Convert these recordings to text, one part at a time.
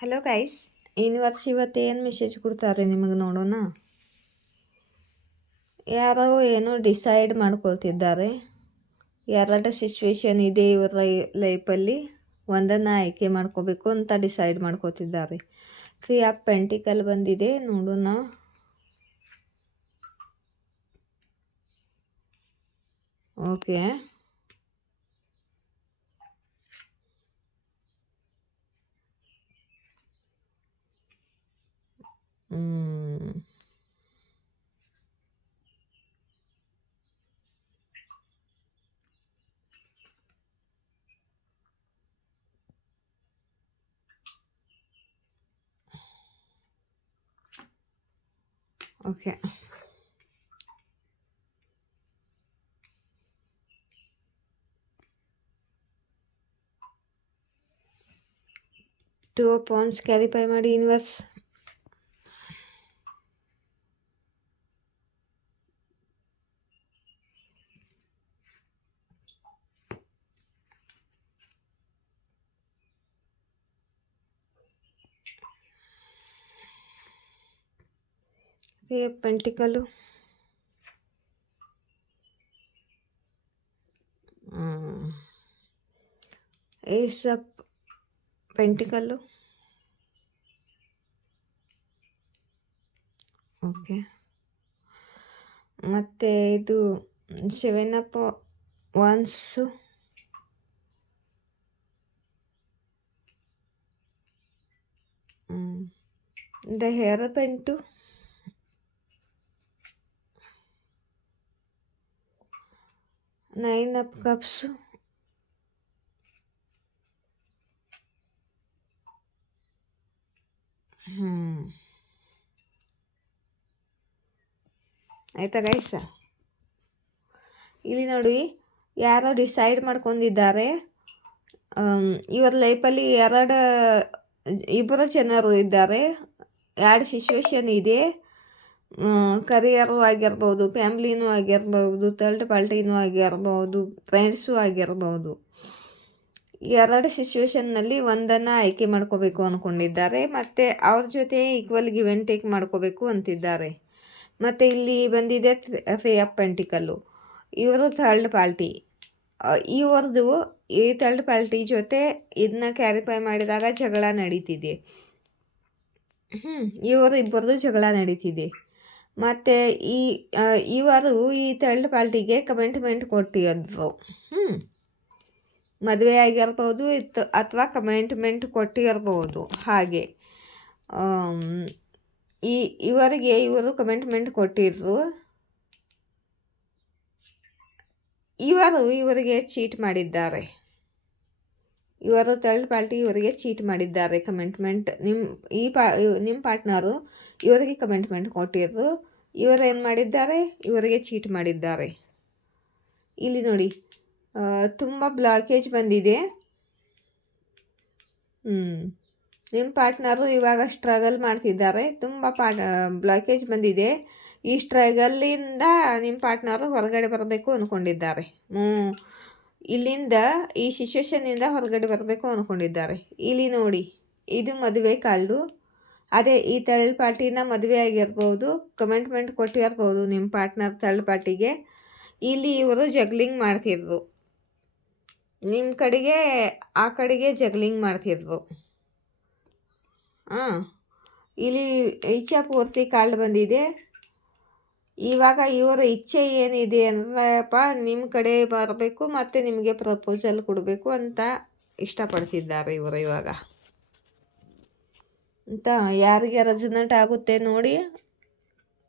Hello guys, ಇವತ್ತೇನು message ಕೊಡ್ತಾರೆ ನಿಮಗೆ ನೋಡೋಣ. ಯಾರೋ ಏನೋ ಡಿಸೈಡ್ ಮಾಡ್ಕೊಳ್ತಿದ್ದಾರೆ. ಎರಡು ಸಿಚುವೇಶನ್ ಇದೆ ಇವರ ಲೈಫಲ್ಲಿ, ಒಂದನ್ನು ಆಯ್ಕೆ ಮಾಡ್ಕೋಬೇಕು ಅಂತ ಡಿಸೈಡ್ ಮಾಡ್ಕೋತಿದ್ದಾರೆ. 3 ಆಫ್ ಪೆಂಟಿಕಲ್ ಬಂದಿದೆ, ನೋಡೋಣ. Okay, okay. Two points clarify ಮಾಡಿ universe. Pentacle, ace of pentacle, okay. ಮತ್ತು ಇದು 7 of wands, the 9 of cups, ಆಯಿತಾ ಗೈಸ? ಇಲ್ಲಿ ನೋಡಿ, ಯಾರೋ ಡಿಸೈಡ್ ಮಾಡ್ಕೊಂಡಿದ್ದಾರೆ. ಇವರ ಲೈಫಲ್ಲಿ ಇಬ್ಬರು ಜನರು ಇದ್ದಾರೆ. 2 ಸಿಚುವೇಶನ್ ಇದೆ. ಕರಿಯರು ಆಗಿರ್ಬೋದು, ಫ್ಯಾಮ್ಲಿನೂ ಆಗಿರ್ಬೋದು, ಥರ್ಡ್ ಪಾರ್ಟಿನೂ ಆಗಿರ್ಬೋದು, ಫ್ರೆಂಡ್ಸು ಆಗಿರ್ಬೋದು. 2 ಸಿಚುವೇಶನ್ನಲ್ಲಿ ಒಂದನ್ನು ಆಯ್ಕೆ ಮಾಡ್ಕೋಬೇಕು ಅಂದ್ಕೊಂಡಿದ್ದಾರೆ. ಮತ್ತು ಅವ್ರ ಜೊತೆ ಈಕ್ವಲ್ ಗಿವ್ ಆ್ಯಂಡ್ ಟೇಕ್ ಮಾಡ್ಕೋಬೇಕು ಅಂತಿದ್ದಾರೆ. ಮತ್ತು ಇಲ್ಲಿ ಬಂದಿದೆ 3 ಆಫ್ ಪೆಂಟಿಕಲ್ಲು. ಇವರು ಥರ್ಡ್ ಪಾರ್ಟಿ. ಇವ್ರದ್ದು ಈ ಥರ್ಡ್ ಪಾರ್ಟಿ ಜೊತೆ ಇದನ್ನ ಕ್ಯಾರಿಫೈ ಮಾಡಿದಾಗ ಜಗಳ ನಡೀತಿದೆ. ಇಬ್ಬರದು ಜಗಳ ನಡೀತಿದೆ. ಮತ್ತು ಇವರು ಈ ಥರ್ಡ್ ಪಾರ್ಟಿಗೆ ಕಮಿಟ್ಮೆಂಟ್ ಕೊಟ್ಟಿದ್ರು. ಮದುವೆ ಆಗಿರ್ಬೋದು ಅಥವಾ ಕಮಿಟ್ಮೆಂಟ್ ಕೊಟ್ಟಿರ್ಬೋದು. ಹಾಗೆ ಇವರು ಕಮಿಟ್ಮೆಂಟ್ ಕೊಟ್ಟಿದ್ರು. ಇವರಿಗೆ ಚೀಟ್ ಮಾಡಿದ್ದಾರೆ. ಇವರು ಥರ್ಡ್ ಪಾರ್ಟಿ ಇವರಿಗೆ ಚೀಟ್ ಮಾಡಿದ್ದಾರೆ. ಕಮಿಟ್ಮೆಂಟ್ ನಿಮ್ಮ ಪಾರ್ಟ್ನರು ಇವರಿಗೆ ಕಮಿಟ್ಮೆಂಟ್ ಕೊಟ್ಟಿದ್ರು. ಇವರು ಏನು ಮಾಡಿದ್ದಾರೆ? ಇವರಿಗೆ ಚೀಟ್ ಮಾಡಿದ್ದಾರೆ. ಇಲ್ಲಿ ನೋಡಿ, ತುಂಬ ಬ್ಲಾಕೇಜ್ ಬಂದಿದೆ. ನಿಮ್ಮ ಪಾರ್ಟ್ನರು ಇವಾಗ ಸ್ಟ್ರಗಲ್ ಮಾಡ್ತಿದ್ದಾರೆ. ತುಂಬ ಬ್ಲಾಕೇಜ್ ಬಂದಿದೆ. ಈ ಸ್ಟ್ರಗಲ್ಲಿಂದ ನಿಮ್ಮ ಪಾರ್ಟ್ನರು ಹೊರಗಡೆ ಬರಬೇಕು ಅಂದ್ಕೊಂಡಿದ್ದಾರೆ. ಇಲ್ಲಿಂದ ಈ ಸಿಚುವೇಶನ್ನಿಂದ ಹೊರಗಡೆ ಬರಬೇಕು ಅಂದ್ಕೊಂಡಿದ್ದಾರೆ. ಇಲ್ಲಿ ನೋಡಿ, ಇದು ಮದುವೆ ಕಾರ್ಡು. ಅದೇ ಈ ಥರ್ಡ್ ಪಾರ್ಟಿನ ಮದುವೆ ಆಗಿರ್ಬೋದು, ಕಮಿಟ್ಮೆಂಟ್ ಕೊಟ್ಟಿರ್ಬೋದು ನಿಮ್ಮ ಪಾರ್ಟ್ನರ್ ಥರ್ಡ್ ಪಾರ್ಟಿಗೆ. ಇಲ್ಲಿ ಇವರು ಜಗ್ಲಿಂಗ್ ಮಾಡ್ತಿದ್ರು. ನಿಮ್ಮ ಕಡೆಗೆ ಆ ಕಡೆಗೆ ಜಗ್ಲಿಂಗ್ ಮಾಡ್ತಿದ್ರು. ಇಲ್ಲಿ ಇಚ್ಛಾ ಪೂರ್ತಿ ಕಾರ್ಡ್ ಬಂದಿದೆ. ಇವಾಗ ಇವರ ಇಚ್ಛೆ ಏನಿದೆ ಅಂದ್ರಪ್ಪ, ನಿಮ್ಮ ಕಡೆ ಬರಬೇಕು ಮತ್ತು ನಿಮಗೆ ಪ್ರಪೋಸಲ್ ಕೊಡಬೇಕು ಅಂತ ಇಷ್ಟಪಡ್ತಿದ್ದಾರೆ ಇವರು ಇವಾಗ ಅಂತ. ಯಾರಿಗೆ ರೆಸನೇಟ್ ಆಗುತ್ತೆ ನೋಡಿ.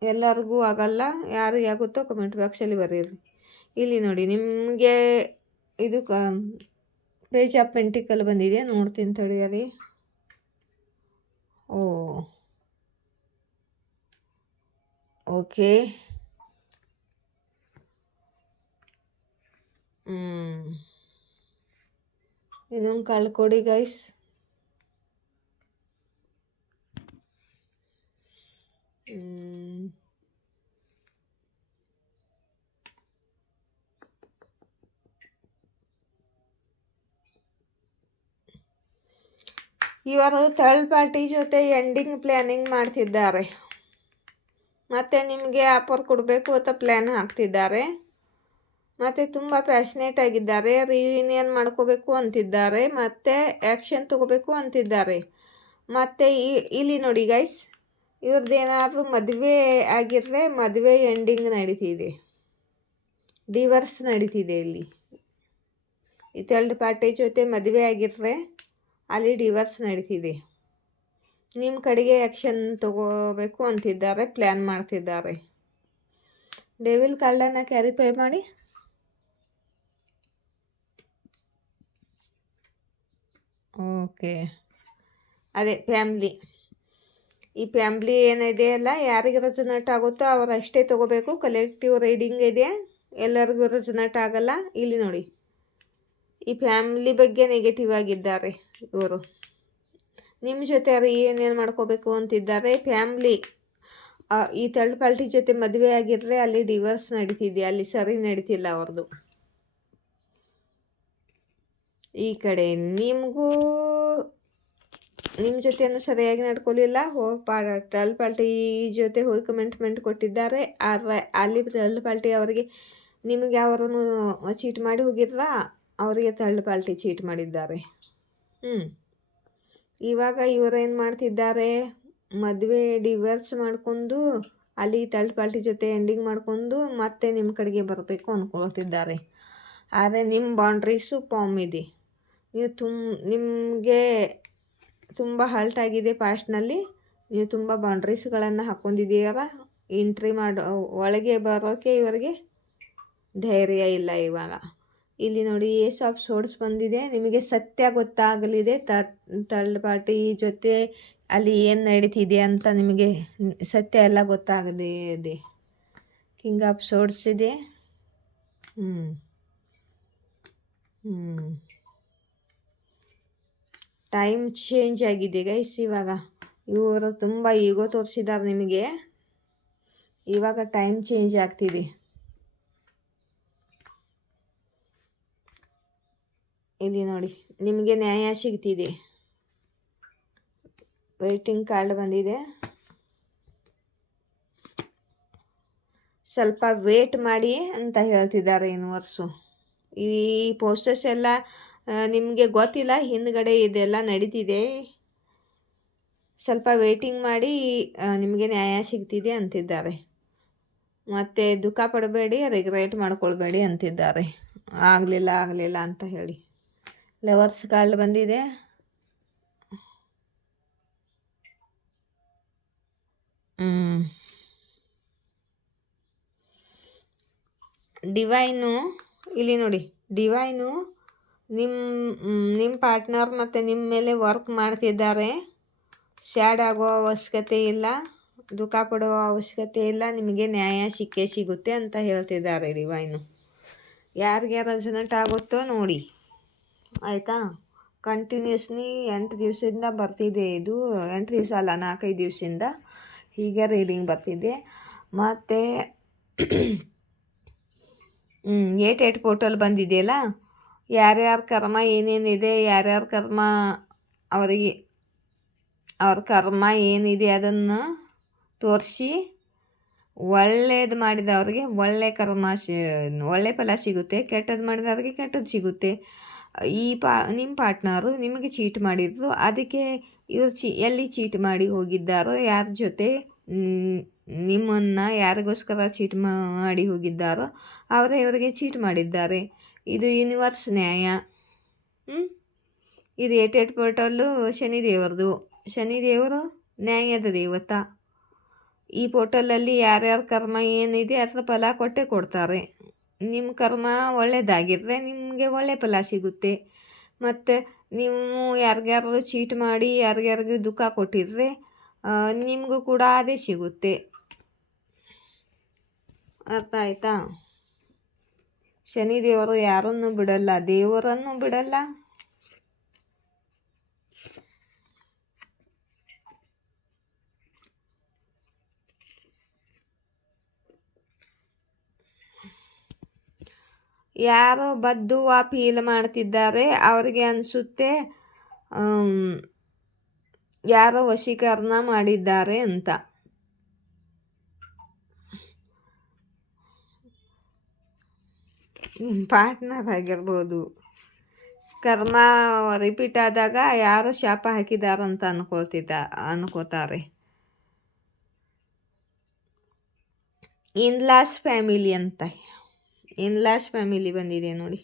ಎಲ್ಲರಿಗೂ ಆಗಲ್ಲ. ಯಾರಿಗೆ ಆಗುತ್ತೋ ಕಮೆಂಟ್ ಬಾಕ್ಸಲ್ಲಿ ಬರೀರಿ. ಇಲ್ಲಿ ನೋಡಿ, ನಿಮಗೆ ಇದು ಪೇಜ್ ಆಫ್ ಪೆಂಟಿಕಲ್ ಬಂದಿದೆ. ನೋಡ್ತೀನಿ ತಡೆಯರಿ. ಓಕೆ. ಇದೊಂದು ಕಾರ್ಡ್ ಕೊಡಿ ಗೈಸ್. ಇವರು ಥರ್ಡ್ ಪಾರ್ಟಿ ಜೊತೆ ಎಂಡಿಂಗ್ ಪ್ಲ್ಯಾನಿಂಗ್ ಮಾಡ್ತಿದ್ದಾರೆ. ಮತ್ತು ನಿಮಗೆ ಆಫರ್ ಕೊಡಬೇಕು ಅಂತ ಪ್ಲ್ಯಾನ್ ಹಾಕ್ತಿದ್ದಾರೆ. ಮತ್ತು ತುಂಬ ಪ್ಯಾಷನೇಟ್ ಆಗಿದ್ದಾರೆ. ರಿಯೂನಿಯನ್ ಮಾಡ್ಕೋಬೇಕು ಅಂತಿದ್ದಾರೆ. ಮತ್ತು ಆ್ಯಕ್ಷನ್ ತೊಗೋಬೇಕು ಅಂತಿದ್ದಾರೆ. ಮತ್ತು ಇಲ್ಲಿ ನೋಡಿ ಗೈಸ್, ಇವ್ರದ್ದೇನಾದರೂ ಮದುವೆ ಆಗಿದ್ರೆ ಮದುವೆ ಎಂಡಿಂಗ್ ನಡೀತಿದೆ, ಡಿವರ್ಸ್ ನಡೀತಿದೆ. ಇಲ್ಲಿ ಈ ಥರ್ಡ್ ಪಾರ್ಟಿ ಜೊತೆ ಮದುವೆ ಆಗಿದ್ರೆ ಅಲ್ಲಿ ಡಿವರ್ಸ್ ನಡೀತಿದೆ. ನಿಮ್ಮ ಕಡೆಗೆ ಆ್ಯಕ್ಷನ್ ತಗೋಬೇಕು ಅಂತಿದ್ದಾರೆ, ಪ್ಲ್ಯಾನ್ ಮಾಡ್ತಿದ್ದಾರೆ. ಡೆವಿಲ್ ಕಾರ್ಡನ್ನು ಕ್ಯಾರಿಫೈ ಮಾಡಿ. ಓಕೆ, ಅದೇ ಫ್ಯಾಮ್ಲಿ. ಈ ಫ್ಯಾಮ್ಲಿ ಏನಿದೆ ಅಲ್ಲ, ಯಾರಿಗೆ ರೆಸೊನೇಟ್ ಆಗುತ್ತೋ ಅವರು ಅಷ್ಟೇ ತೊಗೋಬೇಕು. ಕಲೆಕ್ಟಿವ್ ರೈಡಿಂಗ್ ಇದೆ, ಎಲ್ಲರಿಗೂ ರೆಸೊನೇಟ್ ಆಗಲ್ಲ. ಇಲ್ಲಿ ನೋಡಿ, ಈ ಫ್ಯಾಮ್ಲಿ ಬಗ್ಗೆ ನೆಗೆಟಿವ್ ಆಗಿದ್ದಾರೆ ಇವರು. ನಿಮ್ಮ ಜೊತೆ ಏನೇನು ಮಾಡ್ಕೋಬೇಕು ಅಂತಿದ್ದಾರೆ. ಫ್ಯಾಮ್ಲಿ ಈ ಥರ್ಡ್ ಪಾರ್ಟಿ ಜೊತೆ ಮದುವೆ ಆಗಿದ್ರೆ ಅಲ್ಲಿ ಡಿವೋರ್ಸ್ ನಡೀತಿದೆ, ಅಲ್ಲಿ ಸರಿ ನಡೀತಿಲ್ಲ ಅವ್ರದ್ದು. ಈ ಕಡೆ ನಿಮ್ಮ ಜೊತೆನೂ ಸರಿಯಾಗಿ ನಡ್ಕೊಳ್ಳಿಲ್ಲ. ಥರ್ಡ್ ಪಾರ್ಟಿ ಜೊತೆ ಹೋಗಿ ಕಮಿಟ್ಮೆಂಟ್ ಕೊಟ್ಟಿದ್ದಾರೆ. ಆದರೆ ಅಲ್ಲಿ ಥರ್ಡ್ ಪಾರ್ಟಿ ಅವರಿಗೆ, ನಿಮಗೆ ಅವರನ್ನು ಚೀಟ್ ಮಾಡಿ ಹೋಗಿದ್ರಾ, ಅವರಿಗೆ ಥರ್ಡ್ ಪಾರ್ಟಿ ಚೀಟ್ ಮಾಡಿದ್ದಾರೆ. ಇವಾಗ ಇವರೇನು ಮಾಡ್ತಿದ್ದಾರೆ, ಮದುವೆ ಡಿವೋರ್ಸ್ ಮಾಡ್ಕೊಂಡು ಅಲ್ಲಿ ಥರ್ಡ್ ಪಾರ್ಟಿ ಜೊತೆ ಎಂಡಿಂಗ್ ಮಾಡ್ಕೊಂಡು ಮತ್ತೆ ನಿಮ್ಮ ಕಡೆಗೆ ಬರಬೇಕು ಅಂದ್ಕೊಳ್ತಿದ್ದಾರೆ. ಆದರೆ ನಿಮ್ಮ ಬೌಂಡ್ರೀಸು ಫಾರ್ಮ್ ಇದೆ. ನಿಮಗೆ ತುಂಬ ಹರ್ಟ್ ಆಗಿದೆ ಪಾಸ್ಟ್ನಲ್ಲಿ. ನೀವು ತುಂಬ ಬೌಂಡ್ರೀಸ್ಗಳನ್ನು ಹಾಕ್ಕೊಂಡಿದ್ದೀರ. ಎಂಟ್ರಿ ಒಳಗೆ ಬರೋಕ್ಕೆ ಇವರಿಗೆ ಧೈರ್ಯ ಇಲ್ಲ ಇವಾಗ. ಇಲ್ಲಿ ನೋಡಿ, ಏಸ್ ಆಫ್ ಸೋರ್ಡ್ಸ್ ಬಂದಿದೆ. ನಿಮಗೆ ಸತ್ಯ ಗೊತ್ತಾಗಲಿದೆ. ಥರ್ಡ್ ಪಾರ್ಟಿ ಜೊತೆ ಅಲ್ಲಿ ಏನು ನಡೀತಿದೆ ಅಂತ ನಿಮಗೆ ಸತ್ಯ ಎಲ್ಲ ಗೊತ್ತಾಗಲಿದೆ. ಕಿಂಗ್ ಆಫ್ ಸೋರ್ಡ್ಸ್ ಇದೆ. ಟೈಮ್ ಚೇಂಜ್ ಆಗಿದೆ ಗೈಸ್. ಇವಾಗ ಇವರು ತುಂಬ ಈಗೋ ತೋರಿಸಿದ್ದಾರೆ ನಿಮಗೆ. ಇವಾಗ ಟೈಮ್ ಚೇಂಜ್ ಆಗ್ತಿದೆ. ಇಲ್ಲಿ ನೋಡಿ, ನಿಮಗೆ ನ್ಯಾಯ ಸಿಗ್ತಿದೆ. ವೇಟಿಂಗ್ ಕಾರ್ಡ್ ಬಂದಿದೆ. ಸ್ವಲ್ಪ ವೇಟ್ ಮಾಡಿ ಅಂತ ಹೇಳ್ತಿದ್ದಾರೆ ಯೂನಿವರ್ಸು. ಈ ಪ್ರೋಸೆಸ್ ಎಲ್ಲ ನಿಮಗೆ ಗೊತ್ತಿಲ್ಲ, ಹಿಂದ್ಗಡೆ ಇದೆಲ್ಲ ನಡೀತಿದೆ. ಸ್ವಲ್ಪ ವೇಟಿಂಗ್ ಮಾಡಿ, ನಿಮಗೆ ನ್ಯಾಯ ಸಿಗ್ತಿದೆ ಅಂತಿದ್ದಾರೆ. ಮತ್ತು ದುಃಖ ಪಡಬೇಡಿ, ರಿಗ್ರೆಟ್ ಮಾಡ್ಕೊಳ್ಬೇಡಿ ಅಂತಿದ್ದಾರೆ. ಆಗಲಿಲ್ಲ ಅಂತ ಹೇಳಿ. ಲವರ್ಸ್ ಕಾರ್ಡ್ ಬಂದಿದೆ. ಡಿವೈನು, ಇಲ್ಲಿ ನೋಡಿ, ಡಿವೈನು ನಿಮ್ಮ ಪಾರ್ಟ್ನರ್ ಮತ್ತು ನಿಮ್ಮ ಮೇಲೆ ವರ್ಕ್ ಮಾಡ್ತಿದ್ದಾರೆ. ಸ್ಯಾಡ್ ಆಗೋ ಅವಶ್ಯಕತೆ ಇಲ್ಲ, ದುಃಖ ಪಡುವ ಅವಶ್ಯಕತೆ ಇಲ್ಲ. ನಿಮಗೆ ನ್ಯಾಯ ಸಿಗುತ್ತೆ ಅಂತ ಹೇಳ್ತಿದ್ದಾರೆ ಡಿವೈನು. ಯಾರಿಗೆ ರೆಸೊನೇಟ್ ಆಗುತ್ತೋ ನೋಡಿ, ಆಯಿತಾ. ಕಂಟಿನ್ಯೂಸ್ಲಿ 8 ದಿವಸದಿಂದ ಬರ್ತಿದೆ ಇದು. 8 ದಿವಸ ಅಲ್ಲ, 4-5 ದಿವಸದಿಂದ ಹೀಗೆ ರೀಡಿಂಗ್ ಬರ್ತಿದೆ. ಮತ್ತು 8 ಪೋರ್ಟಲ್ ಬಂದಿದೆಯಲ್ಲ, ಯಾರ್ಯಾರ ಕರ್ಮ ಏನೇನಿದೆ, ಯಾರ್ಯಾರ ಕರ್ಮ ಅವ್ರ ಕರ್ಮ ಏನಿದೆ ಅದನ್ನು ತೋರಿಸಿ, ಒಳ್ಳೇದು ಮಾಡಿದವ್ರಿಗೆ ಒಳ್ಳೆ ಕರ್ಮ ಒಳ್ಳೆ ಫಲ ಸಿಗುತ್ತೆ, ಕೆಟ್ಟದ್ದು ಮಾಡಿದವ್ರಿಗೆ ಕೆಟ್ಟದ್ದು ಸಿಗುತ್ತೆ. ನಿಮ್ಮ ಪಾರ್ಟ್ನರು ನಿಮಗೆ ಚೀಟ್ ಮಾಡಿದ್ರು, ಅದಕ್ಕೆ ಇವರು ಎಲ್ಲಿ ಚೀಟ್ ಮಾಡಿ ಹೋಗಿದ್ದಾರೋ, ಯಾರ ಜೊತೆ ನಿಮ್ಮನ್ನು ಯಾರಿಗೋಸ್ಕರ ಚೀಟ್ ಮಾಡಿ ಹೋಗಿದ್ದಾರೋ ಅವರೇ ಇವರಿಗೆ ಚೀಟ್ ಮಾಡಿದ್ದಾರೆ. ಇದು ಯೂನಿವರ್ಸ್ ನ್ಯಾಯ. ಇದು 8 ಪೋರ್ಟಲ್ಲು ಶನಿದೇವರದು. ಶನಿದೇವರು ನ್ಯಾಯದ ದೇವತ. ಈ ಪೋರ್ಟಲಲ್ಲಿ ಯಾರ್ಯಾರ ಕರ್ಮ ಏನಿದೆ ಅದರ ಫಲ ಕೊಟ್ಟೇ ಕೊಡ್ತಾರೆ. ನಿಮ್ಮ ಕರ್ಮ ಒಳ್ಳೆಯದಾಗಿದ್ದರೆ ನಿಮಗೆ ಒಳ್ಳೆ ಫಲ ಸಿಗುತ್ತೆ. ಮತ್ತು ನೀವು ಯಾರಿಗಾರು ಚೀಟ್ ಮಾಡಿ ಯಾರಿಗಾರಿಗೂ ದುಃಖ ಕೊಟ್ಟಿದ್ರೆ ನಿಮಗೂ ಕೂಡ ಅದೇ ಸಿಗುತ್ತೆ. ಅರ್ಥ ಆಯ್ತಾ? ಶನಿದೇವರು ಯಾರನ್ನು ಬಿಡಲ್ಲ, ದೇವರನ್ನು ಬಿಡಲ್ಲ. ಯಾರೋ ಬದ್ದುವ ಫೀಲ್ ಮಾಡ್ತಿದ್ದಾರೆ. ಅವರಿಗೆ ಅನಿಸುತ್ತೆ ಯಾರೋ ವಶೀಕರಣ ಮಾಡಿದ್ದಾರೆ ಅಂತ. ಪಾರ್ಟ್ನರ್ ಆಗಿರ್ಬೋದು. ಕರ್ಮ ರಿಪೀಟ್ ಆದಾಗ ಯಾರೋ ಶಾಪ ಹಾಕಿದಾರಂತ ಅನ್ಕೋತಾರೆ. ಇನ್ಲಾಸ್ ಫ್ಯಾಮಿಲಿ ಅಂತ, ಇನ್ಲಾಸ್ ಫ್ಯಾಮಿಲಿ ಬಂದಿದೆ ನೋಡಿ.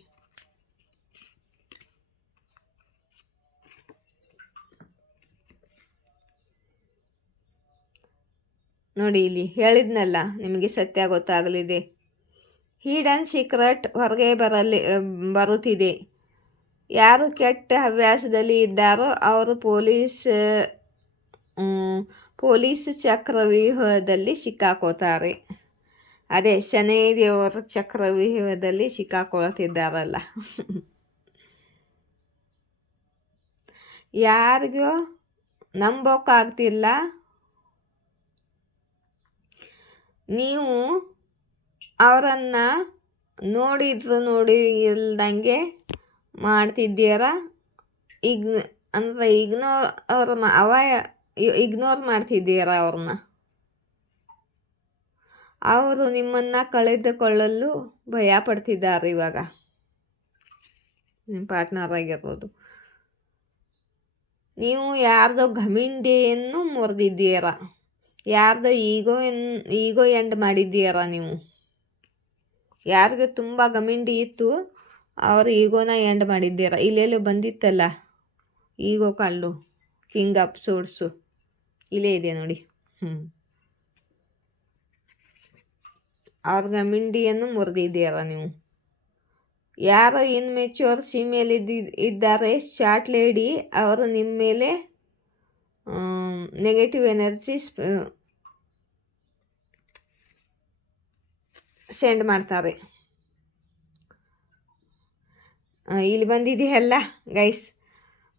ನೋಡಿ ಇಲ್ಲಿ ಹೇಳಿದ್ನಲ್ಲ, ನಿಮಗೆ ಸತ್ಯ ಗೊತ್ತಾಗಲಿದೆ. ಹಿಡನ್ ಸೀಕ್ರೆಟ್ ಹೊರಗೆ ಬರುತ್ತಿದೆ. ಯಾರು ಕೆಟ್ಟ ಹವ್ಯಾಸದಲ್ಲಿ ಇದ್ದಾರೋ ಅವರು ಪೊಲೀಸ್ ಚಕ್ರವ್ಯೂಹದಲ್ಲಿ ಸಿಕ್ಕಾಕೋತಾರೆ. ಅದೇ ಶನಿ ದೇವರ ಚಕ್ರವ್ಯೂಹದಲ್ಲಿ ಸಿಕ್ಕಾಕೊಳ್ತಿದ್ದಾರಲ್ಲ. ಯಾರಿಗೋ ನಂಬೋಕ್ಕಾಗ್ತಿಲ್ಲ. ನೀವು ಅವರನ್ನು ನೋಡಿಲ್ದಂಗೆ ಮಾಡ್ತಿದ್ದೀರಾ. ಇಗ್ನೋರ್ ಮಾಡ್ತಿದ್ದೀರಾ ಅವ್ರನ್ನ. ಅವರು ನಿಮ್ಮನ್ನು ಕಳೆದುಕೊಳ್ಳಲು ಭಯ ಪಡ್ತಿದ್ದಾರೆ ಇವಾಗ. ನಿಮ್ಮ ಪಾರ್ಟ್ನರ್ ಆಗಿರ್ಬೋದು. ನೀವು ಯಾರ್ದೋ ಘಮಿಂಡಿಯನ್ನು ಮುರಿದಿದ್ದೀರಾ. ಯಾರ್ದೋ ಈಗೋ ಎಂಡ್ ಮಾಡಿದ್ದೀರಾ ನೀವು. ಯಾರಿಗೆ ತುಂಬ ಗಮಿಂಡಿ ಇತ್ತು ಅವರು ಈಗೋನ ಎಂಡ್ ಮಾಡಿದ್ದೀರಾ. ಇಲ್ಲೆಲ್ಲೋ ಬಂದಿತ್ತಲ್ಲ ಈಗೋ ಕಳ್ಳು, ಕಿಂಗ್ ಆಫ್ ಸೋರ್ಸು ಇಲ್ಲೇ ಇದೆ ನೋಡಿ. ಅವ್ರ ಗಮಿಂಡಿಯನ್ನು ಮುರಿದಿದ್ದೀರಾ ನೀವು. ಯಾರೋ ಇನ್ಮೆಚ್ಯೂರ್ ಸೀಮೆಯಲ್ಲಿ ಇದ್ದಾರೆ ಶಾರ್ಟ್ ಲೇಡಿ, ಅವರು ನಿಮ್ಮ ಮೇಲೆ ನೆಗೆಟಿವ್ ಎನರ್ಜಿ ಸೆಂಡ್ ಮಾಡ್ತಾರೆ. ಇಲ್ಲಿ ಬಂದಿದೆಯಲ್ಲ ಗೈಸ್,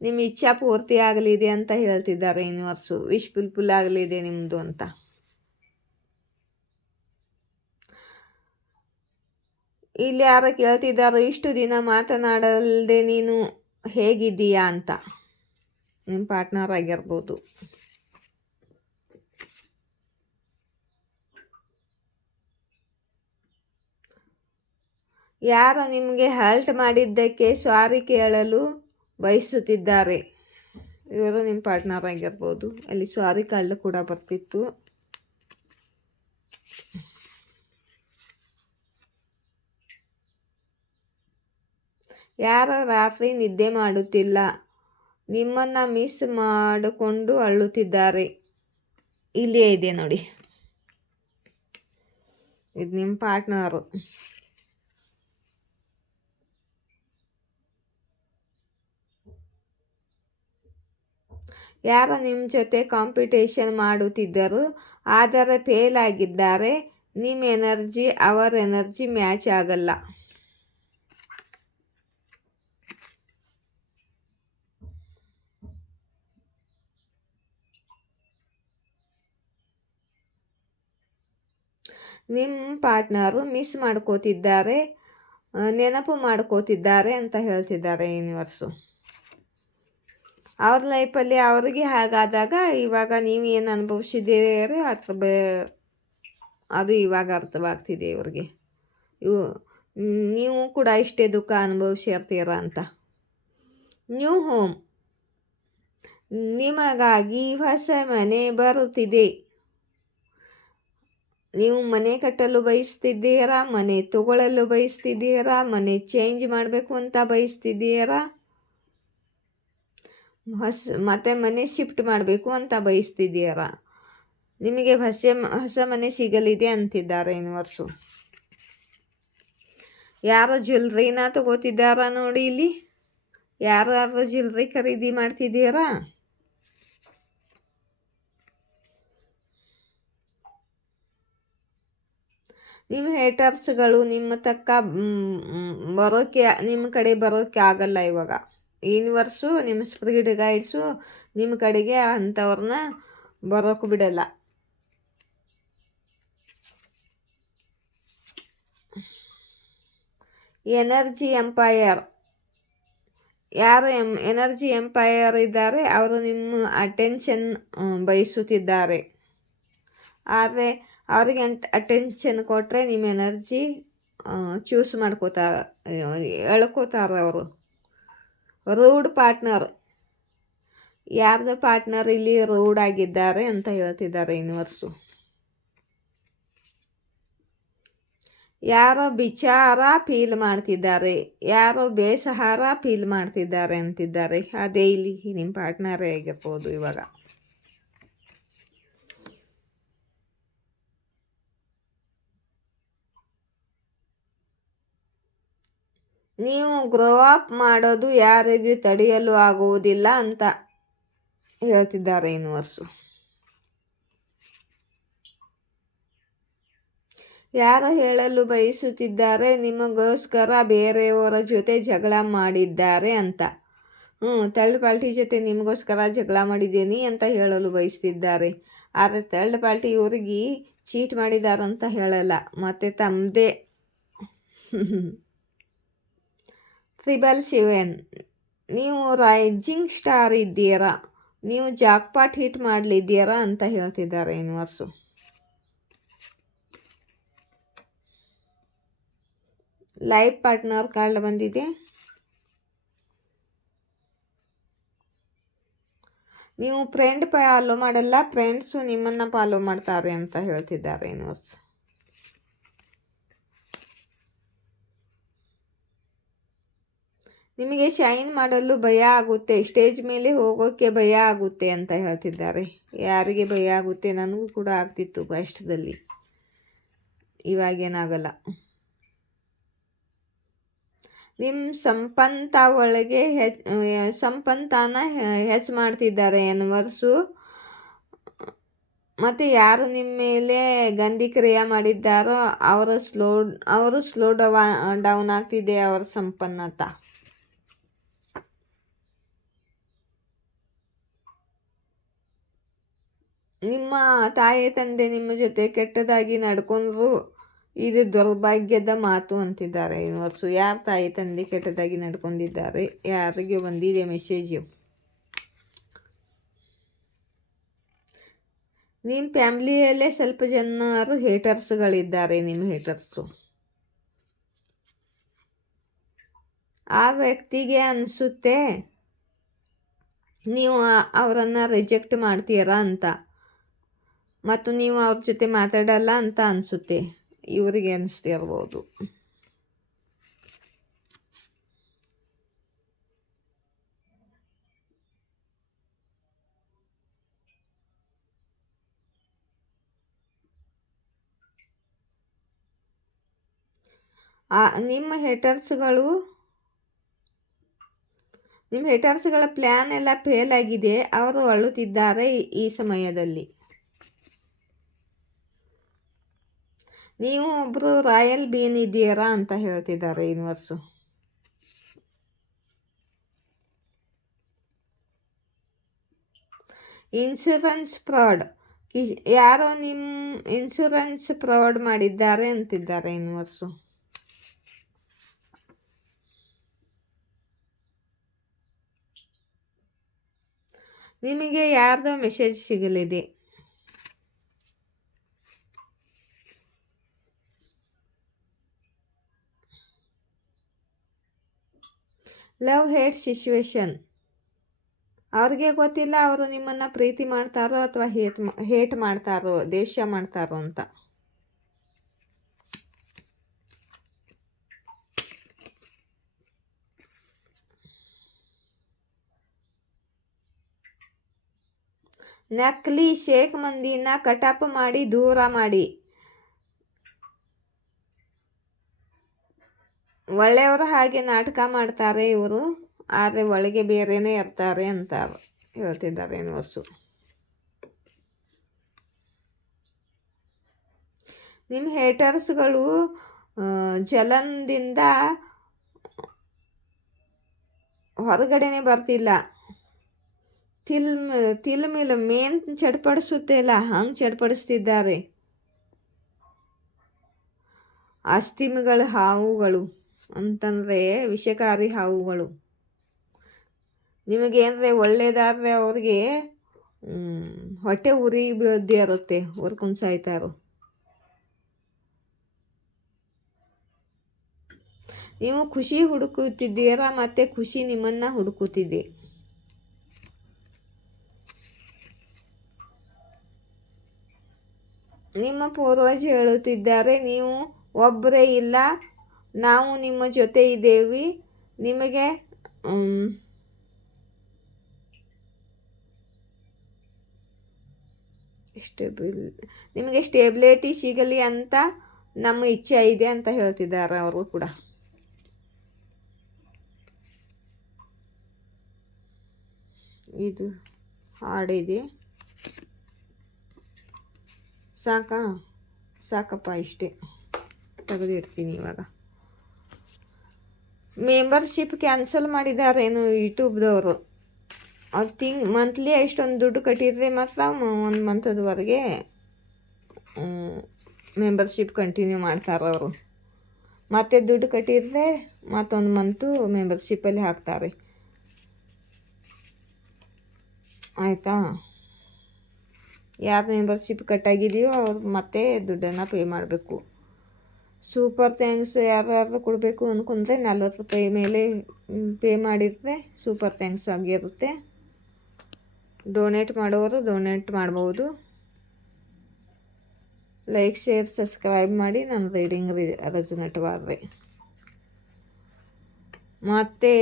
ನಿಮ್ಮ ಇಚ್ಛಾ ಪೂರ್ತಿ ಆಗಲಿದೆ ಅಂತ ಹೇಳ್ತಿದ್ದಾರೆ ಯೂನಿವರ್ಸು. ವಿಶ್ ಫುಲ್ಫಿಲ್ ಆಗಲಿದೆ ನಿಮ್ಮದು ಅಂತ. ಇಲ್ಲಿ ಯಾರೋ ಕೇಳ್ತಿದ್ದಾರೆ, ಇಷ್ಟು ದಿನ ಮಾತನಾಡಲ್ದೆ ನೀನು ಹೇಗಿದ್ದೀಯಾ ಅಂತ. ನಿಮ್ಮ ಪಾರ್ಟ್ನರ್ ಆಗಿರ್ಬೋದು. ಯಾರೋ ನಿಮಗೆ ಹರ್ಟ್ ಮಾಡಿದ್ದಕ್ಕೆ ಸಾರಿ ಕೇಳಲು ಬಯಸುತ್ತಿದ್ದಾರೆ. ಇವರು ನಿಮ್ಮ ಪಾರ್ಟ್ನರ್ ಆಗಿರ್ಬೋದು. ಅಲ್ಲಿ ಸಾರಿ ಕಾರ್ಡ್ ಕೂಡ ಬರ್ತಿತ್ತು. ಯಾರೋ ರಾತ್ರಿ ನಿದ್ದೆ ಮಾಡುತ್ತಿಲ್ಲ, ನಿಮ್ಮನ್ನು ಮಿಸ್ ಮಾಡಿಕೊಂಡು ಅಳುತ್ತಿದ್ದಾರೆ. ಇಲ್ಲೇ ಇದೆ ನೋಡಿ, ಇದು ನಿಮ್ಮ ಪಾರ್ಟ್ನರು. ಯಾರೋ ನಿಮ್ಮ ಜೊತೆ ಕಾಂಪಿಟೇಷನ್ ಮಾಡುತ್ತಿದ್ದರು, ಆದರೆ ಫೇಲ್ ಆಗಿದ್ದಾರೆ. ನಿಮ್ಮ ಎನರ್ಜಿ ಅವರ ಎನರ್ಜಿ ಮ್ಯಾಚ್ ಆಗಲ್ಲ. ನಿಮ್ಮ ಪಾರ್ಟ್ನರು ಮಿಸ್ ಮಾಡ್ಕೋತಿದ್ದಾರೆ, ನೆನಪು ಮಾಡ್ಕೋತಿದ್ದಾರೆ ಅಂತ ಹೇಳ್ತಿದ್ದಾರೆ ಯೂನಿವರ್ಸು. ಅವ್ರ ಲೈಫಲ್ಲಿ ಅವ್ರಿಗೆ ಹಾಗಾದಾಗ ಇವಾಗ ನೀವು ಏನು ಅನುಭವಿಸಿದ್ದೀರಿ ಅದು ಇವಾಗ ಅರ್ಥವಾಗ್ತಿದೆ ಇವ್ರಿಗೆ. ನೀವು ಕೂಡ ಇಷ್ಟೇ ದುಃಖ ಅನುಭವಿಸಿರ್ತೀರ ಅಂತ. ನ್ಯೂ ಹೋಮ್, ನಿಮಗಾಗಿ ಹೊಸ ಮನೆ ಬರುತ್ತಿದೆ. ನೀವು ಮನೆ ಕಟ್ಟಲು ಬಯಸ್ತಿದ್ದೀರಾ, ಮನೆ ತಗೊಳ್ಳಲು ಬಯಸ್ತಿದ್ದೀರಾ, ಮನೆ ಚೇಂಜ್ ಮಾಡಬೇಕು ಅಂತ ಬಯಸ್ತಿದ್ದೀರಾ, ಮತ್ತೆ ಮನೆ ಶಿಫ್ಟ್ ಮಾಡಬೇಕು ಅಂತ ಬಯಸ್ತಿದ್ದೀರಾ. ನಿಮಗೆ ಹೊಸ ಮನೆ ಸಿಗಲಿದೆ ಅಂತಿದ್ದಾರೆ ಯೂನಿವರ್ಸು. ಯಾರೋ ಜ್ಯುವೆಲ್ರಿನ ತಗೋತಿದ್ದಾರಾ ನೋಡಿ ಇಲ್ಲಿ. ಯಾರು ಜ್ಯುವೆಲ್ರಿ ಖರೀದಿ ಮಾಡ್ತಿದ್ದೀರಾ. ನಿಮ್ಮ ಹೇಟರ್ಸ್ಗಳು ನಿಮ್ಮ ಕಡೆ ಬರೋಕ್ಕೆ ಆಗಲ್ಲ ಇವಾಗ. ಯೂನಿವರ್ಸು ನಿಮ್ಮ ಸ್ಪಿರಿಟ್ ಗೈಡ್ಸು ನಿಮ್ಮ ಕಡೆಗೆ ಅಂಥವ್ರನ್ನ ಬರೋಕ್ಕೆ ಬಿಡಲ್ಲ. ಎನರ್ಜಿ ಎಂಪೈರ್, ಯಾರು ಎನರ್ಜಿ ಎಂಪೈರ್ ಇದ್ದಾರೆ ಅವರು ನಿಮ್ಮ ಅಟೆನ್ಷನ್ ಬಯಸುತ್ತಿದ್ದಾರೆ. ಆದರೆ ಅವರಿಗೆ ಅಟೆನ್ಷನ್ ಕೊಟ್ಟರೆ ನಿಮ್ಮ ಎನರ್ಜಿ ಚೂಸ್ ಮಾಡ್ಕೋತಾರೆ, ಎಳ್ಕೋತಾರೆ ಅವರು. ರೂಡ್ ಪಾರ್ಟ್ನರ್, ಯಾರ್ದು ಪಾರ್ಟ್ನರ್ ಇಲ್ಲಿ ರೂಡ್ ಆಗಿದ್ದಾರೆ ಅಂತ ಹೇಳ್ತಿದ್ದಾರೆ ಯೂನಿವರ್ಸು. ಯಾರೋ ವಿಚಾರ ಫೀಲ್ ಮಾಡ್ತಿದ್ದಾರೆ, ಯಾರೋ ಬೇಸಹಾರ ಫೀಲ್ ಮಾಡ್ತಿದ್ದಾರೆ ಅಂತಿದ್ದಾರೆ. ಅದೇ ಇಲ್ಲಿ ನಿಮ್ಮ ಪಾರ್ಟ್ನರೇ ಆಗಿರ್ಬೋದು. ಇವಾಗ ನೀವು ಗ್ರೋ ಅಪ್ ಮಾಡೋದು ಯಾರಿಗೂ ತಡೆಯಲು ಆಗುವುದಿಲ್ಲ ಅಂತ ಹೇಳ್ತಿದ್ದಾರೆ ಯೂನಿವರ್ಸು. ಯಾರು ಹೇಳಲು ಬಯಸುತ್ತಿದ್ದಾರೆ ನಿಮಗೋಸ್ಕರ ಬೇರೆಯವರ ಜೊತೆ ಜಗಳ ಮಾಡಿದ್ದಾರೆ ಅಂತ. ಥರ್ಡ್ ಪಾರ್ಟಿ ಜೊತೆ ನಿಮಗೋಸ್ಕರ ಜಗಳ ಮಾಡಿದ್ದೀನಿ ಅಂತ ಹೇಳಲು ಬಯಸ್ತಿದ್ದಾರೆ. ಆದರೆ ಥರ್ಡ್ ಪಾರ್ಟಿ ಇವರಿಗೆ ಚೀಟ್ ಮಾಡಿದಾರಂತ ಹೇಳಲ್ಲ, ಮತ್ತು ತಮ್ಮದೇ 777. ನೀವು ರೈಜಿಂಗ್ ಸ್ಟಾರ್ ಇದ್ದೀರಾ, ನೀವು ಜಾಕ್ಪಾಟ್ ಹಿಟ್ ಮಾಡಲಿದ್ದೀರಾ ಅಂತ ಹೇಳ್ತಿದ್ದಾರೆ ಯೂನಿವರ್ಸು. ಲೈಫ್ ಪಾರ್ಟ್ನರ್ ಕಾರ್ಡ್ ಬಂದಿದೆ. ನೀವು ಫ್ರೆಂಡ್ ಫಾಲೋ ಮಾಡಲ್ಲ, ಫ್ರೆಂಡ್ಸು ನಿಮ್ಮನ್ನು ಫಾಲೋ ಮಾಡ್ತಾರೆ ಅಂತ ಹೇಳ್ತಿದ್ದಾರೆ ಯೂನಿವರ್ಸ್. ನಿಮಗೆ ಶೈನ್ ಮಾಡಲು ಭಯ ಆಗುತ್ತೆ, ಸ್ಟೇಜ್ ಮೇಲೆ ಹೋಗೋಕ್ಕೆ ಭಯ ಆಗುತ್ತೆ ಅಂತ ಹೇಳ್ತಿದ್ದಾರೆ. ಯಾರಿಗೆ ಭಯ ಆಗುತ್ತೆ? ನನಗೂ ಕೂಡ ಆಗ್ತಿತ್ತು ಫಸ್ಟ್ದಲ್ಲಿ, ಇವಾಗೇನಾಗಲ್ಲ. ನಿಮ್ಮ ಒಳಗೆ ಸಂಪತ್ತನ ಹೆಚ್ಚು ಮಾಡ್ತಿದ್ದಾರೆ ಯೂನಿವರ್ಸು. ಮತ್ತು ಯಾರು ನಿಮ್ಮ ಮೇಲೆ ಗಂದಿ ಕ್ರಿಯೆ ಮಾಡಿದ್ದಾರೋ ಅವರು ಸ್ಲೋ ಡೌನ್ ಆಗ್ತಿದೆ ಅವರ ಸಂಪನ್ನತ. ನಿಮ್ಮ ತಾಯಿ ತಂದೆ ನಿಮ್ಮ ಜೊತೆ ಕೆಟ್ಟದಾಗಿ ನಡ್ಕೊಂಡ್ರು ಇದು ದೌರ್ಭಾಗ್ಯದ ಮಾತು ಅಂತಿದ್ದಾರೆ ಯೂನಿವರ್ಸು. ಯಾರು ತಾಯಿ ತಂದೆ ಕೆಟ್ಟದಾಗಿ ನಡ್ಕೊಂಡಿದ್ದಾರೆ, ಯಾರಿಗೆ ಬಂದಿದೆ ಮೆಸೇಜು? ನಿಮ್ಮ ಫ್ಯಾಮ್ಲಿಯಲ್ಲೇ ಸ್ವಲ್ಪ ಜನರು ಹೇಟರ್ಸ್ಗಳಿದ್ದಾರೆ, ನಿಮ್ಮ ಹೇಟರ್ಸು. ಆ ವ್ಯಕ್ತಿಗೆ ಅನಿಸುತ್ತೆ ನೀವು ಅವರನ್ನು ರಿಜೆಕ್ಟ್ ಮಾಡ್ತೀರಾ ಅಂತ, ಮತ್ತು ನೀವು ಅವ್ರ ಜೊತೆ ಮಾತಾಡಲ್ಲ ಅಂತ ಅನಿಸುತ್ತೆ. ಇವರಿಗೆ ಅನಿಸ್ತಿರ್ಬೋದು. ನಿಮ್ಮ ಹೇಟರ್ಸ್ಗಳ ಪ್ಲ್ಯಾನ್ ಎಲ್ಲ ಫೇಲ್ ಆಗಿದೆ, ಅವರು ಅಳುತ್ತಿದ್ದಾರೆ ಈ ಸಮಯದಲ್ಲಿ. ನೀವು ಒಬ್ಬರು ರಾಯಲ್ ಬೀನ್ ಇದ್ದೀರಾ ಅಂತ ಹೇಳ್ತಿದ್ದಾರೆ ಯೂನಿವರ್ಸು. ಇನ್ಶೂರೆನ್ಸ್ ಫ್ರಾಡ್, ಯಾರೋ ನಿಮ್ಮ ಇನ್ಶೂರೆನ್ಸ್ ಫ್ರಾಡ್ ಮಾಡಿದ್ದಾರೆ ಅಂತಿದ್ದಾರೆ ಯೂನಿವರ್ಸು. ನಿಮಗೆ ಯಾರ್ದೋ ಮೆಸೇಜ್ ಸಿಗಲಿದೆ. ಲವ್ ಹೇಟ್ ಸಿಚುವೇಶನ್, ಅವ್ರಿಗೆ ಗೊತ್ತಿಲ್ಲ ಅವರು ನಿಮ್ಮನ್ನು ಪ್ರೀತಿ ಮಾಡ್ತಾರೋ ಅಥವಾ ಹೇಟ್ ಮಾಡ್ತಾರೋ, ದ್ವೇಷ ಮಾಡ್ತಾರೋ ಅಂತ. ನಕಲಿ ಶೇಕ್ ಮಂದಿನ ಕಟಾಪ್ ಮಾಡಿ ದೂರ ಮಾಡಿ. ಒಳ್ಳೆಯವರ ಹಾಗೆ ನಾಟಕ ಮಾಡ್ತಾರೆ ಇವರು, ಆದರೆ ಒಳಗೆ ಬೇರೆನೇ ಇರ್ತಾರೆ ಅಂತ ಹೇಳ್ತಿದ್ದಾರೆ ಯೂನಿವರ್ಸು. ನಿಮ್ಮ ಹೇಟರ್ಸ್ಗಳು ಜಲನ್ದಿಂದ ಹೊರಗಡೆನೆ ಬರ್ತಿಲ್ಲ. ತಿಲ್ಮಿಲ್ ಮೇನ್ ಚಡ್ಪಡಿಸುತ್ತಿಲ್ಲ, ಹಂಗೆ ಚಡ್ಪಡಿಸ್ತಿದ್ದಾರೆ. ಅಸ್ಥಿಮಿಗಳ ಹಾವುಗಳು ಅಂತಂದರೆ ವಿಷಕಾರಿ ಹಾವುಗಳು. ನಿಮಗೇನಂದರೆ ಒಳ್ಳೇದಾದರೆ ಅವ್ರಿಗೆ ಹೊಟ್ಟೆ ಉರಿ ಬೀಳದ್ದೇ ಇರುತ್ತೆ, ಹುರ್ಕೊಂಡು ಸಾಯ್ತಾರೋ. ನೀವು ಖುಷಿ ಹುಡುಕುತ್ತಿದ್ದೀರಾ, ಮತ್ತು ಖುಷಿ ನಿಮ್ಮನ್ನು ಹುಡುಕುತ್ತಿದೆ. ನಿಮ್ಮ ಪೂರ್ವಜ ಹೇಳುತ್ತಿದ್ದಾರೆ, ನೀವು ಒಬ್ಬರೇ ಇಲ್ಲ, ನಾವು ನಿಮ್ಮ ಜೊತೆ ಇದ್ದೇವೆ. ನಿಮಗೆ ನಿಮಗೆ ಸ್ಟೆಬಿಲಿಟಿ ಸಿಗಲಿ ಅಂತ ನಮ್ಮ ಇಚ್ಛೆ ಇದೆ ಅಂತ ಹೇಳ್ತಿದ್ದಾರೆ ಅವರು ಕೂಡ. ಇದು ಹಾಡಿದೆ, ಸಾಕಪ್ಪ ಇಷ್ಟೇ ತೆಗೆದಿಡ್ತೀನಿ ಇವಾಗ. ಮೆಂಬರ್ಶಿಪ್ ಕ್ಯಾನ್ಸಲ್ ಮಾಡಿದಾರೇನು ಯೂಟ್ಯೂಬ್ದವರು. ಅದು ಮಂತ್ಲಿ ಎಷ್ಟೊಂದು ದುಡ್ಡು ಕಟ್ಟಿದರೆ ಮಾತ್ರ 1 ಮಂತದವರೆಗೆ ಮೆಂಬರ್ಶಿಪ್ ಕಂಟಿನ್ಯೂ ಮಾಡ್ತಾರೆ ಅವರು. ಮತ್ತೆ ದುಡ್ಡು ಕಟ್ಟಿದರೆ ಮತ್ತೊಂದು ಮಂತು ಮೆಂಬರ್ಶಿಪ್ಪಲ್ಲಿ ಹಾಕ್ತಾರೆ. ಆಯಿತಾ? ಯಾರು ಮೆಂಬರ್ಶಿಪ್ ಕಟ್ಟಾಗಿದೆಯೋ ಅವ್ರು ಮತ್ತೆ ದುಡ್ಡನ್ನು ಪೇ ಮಾಡಬೇಕು. ಸೂಪರ್ ಥ್ಯಾಂಕ್ಸ್ ಯಾರು ಕೊಡಬೇಕು ಅಂದ್ಕೊಂಡ್ರೆ 40 ರೂಪಾಯಿ ಮೇಲೆ ಪೇ ಮಾಡಿದರೆ ಸೂಪರ್ ಥ್ಯಾಂಕ್ಸ್ ಆಗಿರುತ್ತೆ. ಡೊನೇಟ್ ಮಾಡೋರು ಡೊನೇಟ್ ಮಾಡ್ಬೋದು. ಲೈಕ್, ಶೇರ್, ಸಬ್ಸ್ಕ್ರೈಬ್ ಮಾಡಿ ನನ್ನ ರೀಡಿಂಗ್ ರೆಸನೇಟ್ವಾದರೆ. ಮತ್ತು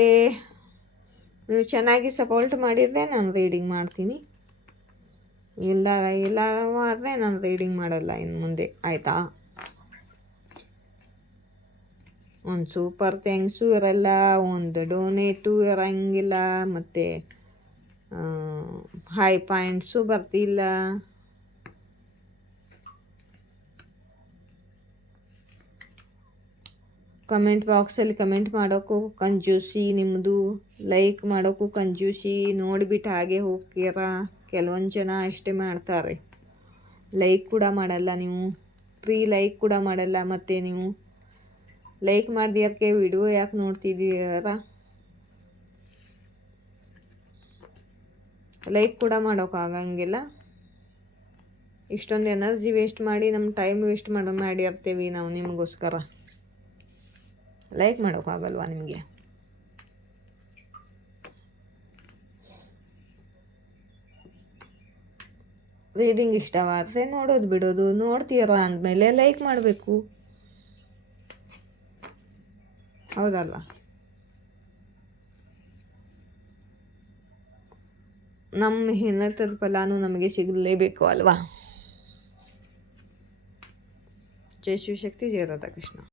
ನೀವು ಚೆನ್ನಾಗಿ ಸಪೋರ್ಟ್ ಮಾಡಿದರೆ ನಾನು ರೀಡಿಂಗ್ ಮಾಡ್ತೀನಿ. ಇಲ್ಲವಾದರೆ ನಾನು ರೀಡಿಂಗ್ ಮಾಡಲ್ಲ ಇನ್ನು ಮುಂದೆ. ಆಯಿತಾ? ಒಂದು ಸೂಪರ್ ಥ್ಯಾಂಕ್ಸು ಇರಲ್ಲ, ಒಂದು ಡೊನೇಟು ಇರೋಂಗಿಲ್ಲ, ಮತ್ತು ಹೈ ಪಾಯಿಂಟ್ಸು ಬರ್ತಿಲ್ಲ. ಕಮೆಂಟ್ ಬಾಕ್ಸಲ್ಲಿ ಕಮೆಂಟ್ ಮಾಡೋಕ್ಕೂ ಕಂಜೂಸಿ ನಿಮ್ಮದು, ಲೈಕ್ ಮಾಡೋಕ್ಕೂ ಕಂಜೂಸಿ. ನೋಡಿಬಿಟ್ಟು ಹಾಗೆ ಹೋಗ್ತೀರ. ಕೆಲವೊಂದು ಜನ ಅಷ್ಟೇ ಮಾಡ್ತಾರೆ, ಲೈಕ್ ಕೂಡ ಮಾಡಲ್ಲ ನೀವು, ಫ್ರೀ ಲೈಕ್ ಕೂಡ ಮಾಡಲ್ಲ. ಮತ್ತು ನೀವು ಲೈಕ್ ಮಾಡಿದ್ಯಾಕೆ ವಿಡಿಯೋ ಯಾಕೆ ನೋಡ್ತಿದ್ದೀರ? ಲೈಕ್ ಕೂಡ ಮಾಡೋಕ್ಕಾಗಂಗಿಲ್ಲ. ಇಷ್ಟೊಂದು ಎನರ್ಜಿ ವೇಸ್ಟ್ ಮಾಡಿ ನಮ್ಮ ಟೈಮ್ ವೇಸ್ಟ್ ಮಾಡಿರ್ತೀವಿ ನಾವು ನಿಮಗೋಸ್ಕರ. ಲೈಕ್ ಮಾಡೋಕ್ಕಾಗಲ್ವಾ ನಿಮಗೆ? ರೀಡಿಂಗ್ ಇಷ್ಟವಾದರೆ ನೋಡೋದು ಬಿಡೋದು, ನೋಡ್ತೀರ ಅಂದಮೇಲೆ ಲೈಕ್ ಮಾಡಬೇಕು, ಹೌದಲ್ವಾ? ನಮ್ಮ ಮೆಹನತದ ಫಲನೂ ನಮಗೆ ಸಿಗಲೇಬೇಕು ಅಲ್ವಾ? ಜೈ ಶಿವಶಕ್ತಿ, ಜಯ ರಾಧಾಕೃಷ್ಣ.